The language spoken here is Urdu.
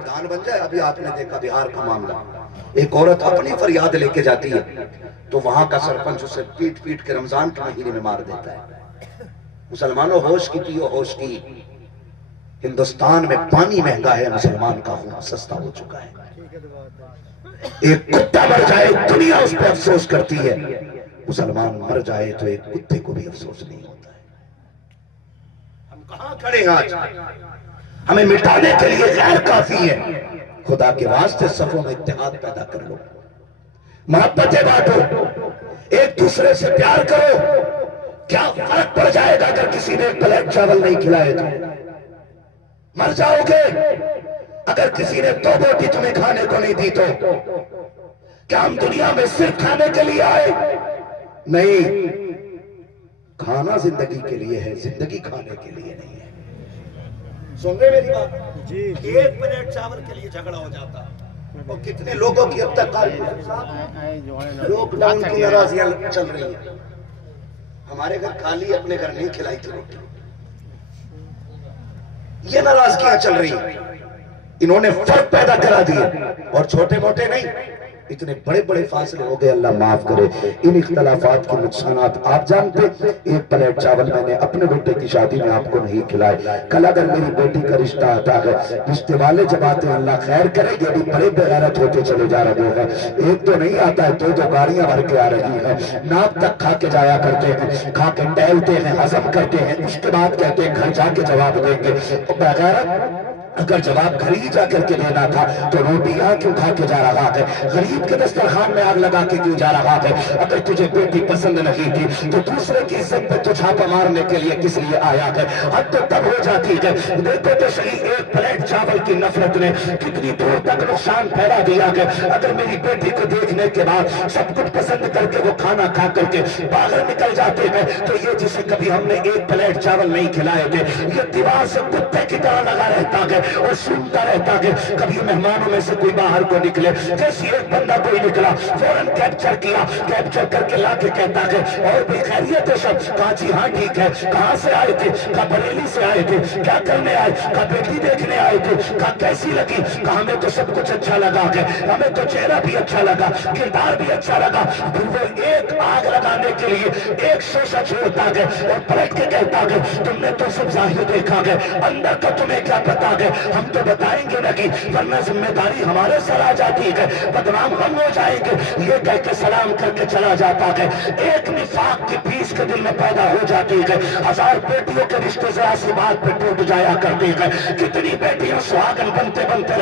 پردھان بن جائے. ابھی آپ نے دیکھا بہار کا معاملہ, ایک عورت اپنی فریاد لے کے جاتی ہے تو وہاں کا سرپنچ اسے پیٹ پیٹ کے رمضان کے مہینے میں مار دیتا ہے. مسلمانوں ہوش کی پیو, ہوش کی. ہندوستان میں پانی مہنگا ہے, مسلمان کا خون سستا ہو چکا ہے. ایک کتا مر جائے دنیا اس پہ افسوس کرتی ہے, مسلمان مر جائے تو ایک کتے کو بھی افسوس نہیں ہوتا ہے. ہم کہاں کھڑے ہیں آج؟ ہمیں مٹانے کے لیے غیر کافی ہے. خدا کے واسطے صفوں میں اتحاد پیدا کر لو, محبتیں بانٹو, ایک دوسرے سے پیار کرو. کیا فرق پڑ جائے گا اگر کسی نے ایک پلیٹ چاول نہیں کھلائے تو؟ مر جاؤ گے. اگر کسی نے 2 روٹی تمہیں کھانے کو نہیں دی تو کیا ہم دنیا میں صرف کھانے کے لیے آئے؟ نہیں, کھانا زندگی کے لیے ہے, زندگی کھانے کے لیے نہیں ہے. سن رہے میری بات؟ ایک پلیٹ چاول کے لیے جھگڑا ہو جاتا. اور کتنے لوگوں کی اب تک لاک ڈاؤن کی ناراضیاں چل رہی ہیں. ہمارے گھر کھالی, اپنے گھر نہیں کھلائی تھی روٹی. یہ ناراضگیاں چل رہی ہیں. انہوں نے فرق پیدا کرا دیے, اور چھوٹے موٹے نہیں, اتنے بڑے بڑے فاصلے ہو گئے. اللہ معاف کرے. ان اختلافات کے نقصانات آپ جانتے. ایک پلیٹ چاول میں نے اپنے بیٹے کی شادی میں آپ کو نہیں کھلائے. کل اگر میری بیٹی کا رشتہ آتا ہے, رشتے والے جب آتے ہیں اللہ خیر کرے, یہ بھی بڑے بغیرت ہوتے چلے جا رہے ہیں. ایک تو نہیں آتا ہے, 2 گاڑیاں بھر کے آ رہی ہیں. ناک تک کھا کے جایا کرتے ہیں, کھا کے ٹہلتے ہیں, ہضم کرتے ہیں, اس کے بعد کہتے ہیں گھر جا کے جواب دیں گے. بغیرت اگر جواب گھر ہی جا کر کے دینا تھا تو روٹیاں کیوں کھا کے جا رہا ہے؟ غریب کے دسترخوان میں آگ لگا کے کیوں جا رہا ہے؟ اگر تجھے بیٹی پسند نہیں تھی تو دوسرے کی عزت پہ تو چھاپا مارنے کے لیے کس لیے آیا ہے؟ حد تو تب ہو جاتی ہے. دیکھو تو صحیح, ایک پلیٹ چاول کی نفرت نے کتنی دور تک نقصان پھیلا دیا ہے. اگر میری بیٹی کو دیکھنے کے بعد سب کچھ پسند کر کے وہ کھانا کھا کر کے باہر نکل جاتے ہیں تو یہ جسے کبھی ہم نے ایک پلیٹ چاول نہیں کھلائے تھے, یہ دیوار سے کتے کی طرح لگا رہتا ہے اور سنتا رہتا ہے. کبھی مہمانوں میں سے کوئی باہر کو نکلے, جیسے ایک بندہ کوئی نکلا فوراً کیپچر کیا, کیپچر کر کے لا کے کہتا ہے اور بھی خیریت ہے سب؟ کہا جی ہاں ٹھیک ہے. کہاں سے آئے تھے؟ کہا بریلی سے آئے تھے. کیا کرنے آئے؟ کہا بیٹی دیکھنے آئے تھے. کہا کیسی لگی؟ کہا ہمیں تو سب کچھ اچھا لگا ہے, ہمیں تو چہرہ بھی اچھا لگا, کردار بھی اچھا لگا. پھر وہ ایک آگ لگانے کے لیے ایک شیشہ چھوڑتا ہے اور پلٹ کے کہتا ہے تم نے تو سب ظاہر دیکھا ہے, اندر کا تمہیں کیا پتا ہے؟ ہم تو بتائیں گے نہیں, ورنہ ذمہ داری ہمارے سر آ جاتی ہے, بدنام ہم ہو جائیں گے. یہ کہہ کے سلام کر کے چلا جاتا ہے. ایک نفاق کی بیج کے دل میں پیدا ہو جاتی ہے. 1000 بیٹیوں کے رشتے سے آسمات پہ ٹوٹ جایا کرتے ہیں. کتنی بیٹیاں سہاگن بنتے بنتے